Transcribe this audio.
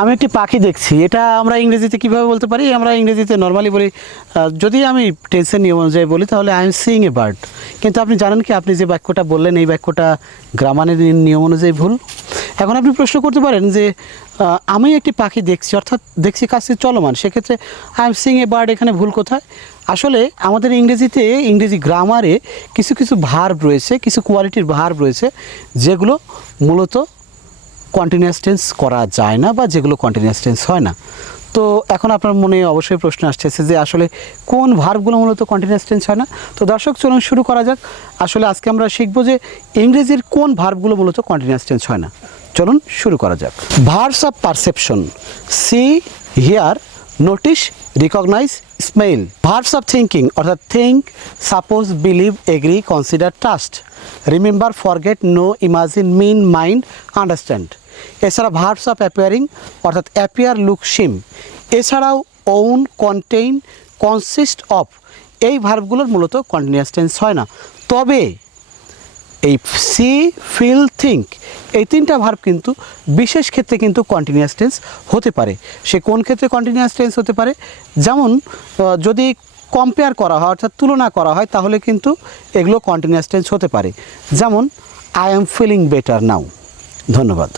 আমি একটি পাখি দেখছি, এটা আমরা ইংরেজিতে কিভাবে বলতে পারি? আমরা ইংরেজিতে নর্মালি বলি, যদি আমি টেন্সের নিয়ম অনুযায়ী বলি তাহলে I am seeing a bird. কিন্তু আপনি জানেন কি, আপনি যে বাক্যটা বললেন এই বাক্যটা গ্রামারের নিয়ম অনুযায়ী ভুল। এখন আপনি প্রশ্ন করতে পারেন যে আমি একটি পাখি দেখছি, অর্থাৎ দেখছি কাজটি চলমান, সেক্ষেত্রে I am seeing a bird এখানে ভুল কোথায়? আসলে আমাদের ইংরেজিতে, ইংরেজি গ্রামারে কিছু কিছু ভার্ব রয়েছে, কিছু কোয়ালিটির ভার্ব রয়েছে যেগুলো মূলত কন্টিনিউয়াস টেন্স করা যায় না, বা যেগুলো কন্টিনিউয়াস টেন্স হয় না। তো এখন আপনার মনে অবশ্যই প্রশ্ন আসতেছে যে আসলে কোন ভার্বগুলো মূলত কন্টিনিউয়াস টেন্স হয় না। তো দর্শক, চলুন শুরু করা যাক। আসলে আজকে আমরা শিখবো যে ইংরেজির কোন ভার্বগুলো মূলত কন্টিনিউয়াস টেন্স হয় না। চলুন শুরু করা যাক। Verbs of perception: see, hear, notice, recognise, smell. Verbs of thinking অর্থাৎ think, suppose, believe, agree, consider, trust, remember, forget, know, imagine, mean, mind, understand. এছাড়া ভার্বস অফ অ্যাপিয়ারিং অর্থাৎ অ্যাপিয়ার, লুক, সিম। এছাড়াও ওন, কন্টেইন, কনসিস্ট অফ, এই ভার্বগুলোর মূলত continuous tense হয় না। তবে এই সি, ফিল, থিঙ্ক, এই তিনটা ভার্ব কিন্তু বিশেষ ক্ষেত্রে কিন্তু কন্টিনিউয়াস টেন্স হতে পারে। সে কোন ক্ষেত্রে কন্টিনিউয়াস টেন্স হতে পারে? যেমন যদি কম্পেয়ার করা হয় অর্থাৎ তুলনা করা হয় তাহলে কিন্তু এগুলো কন্টিনিউয়াস টেন্স হতে পারে। যেমন I am feeling better now. ধন্যবাদ।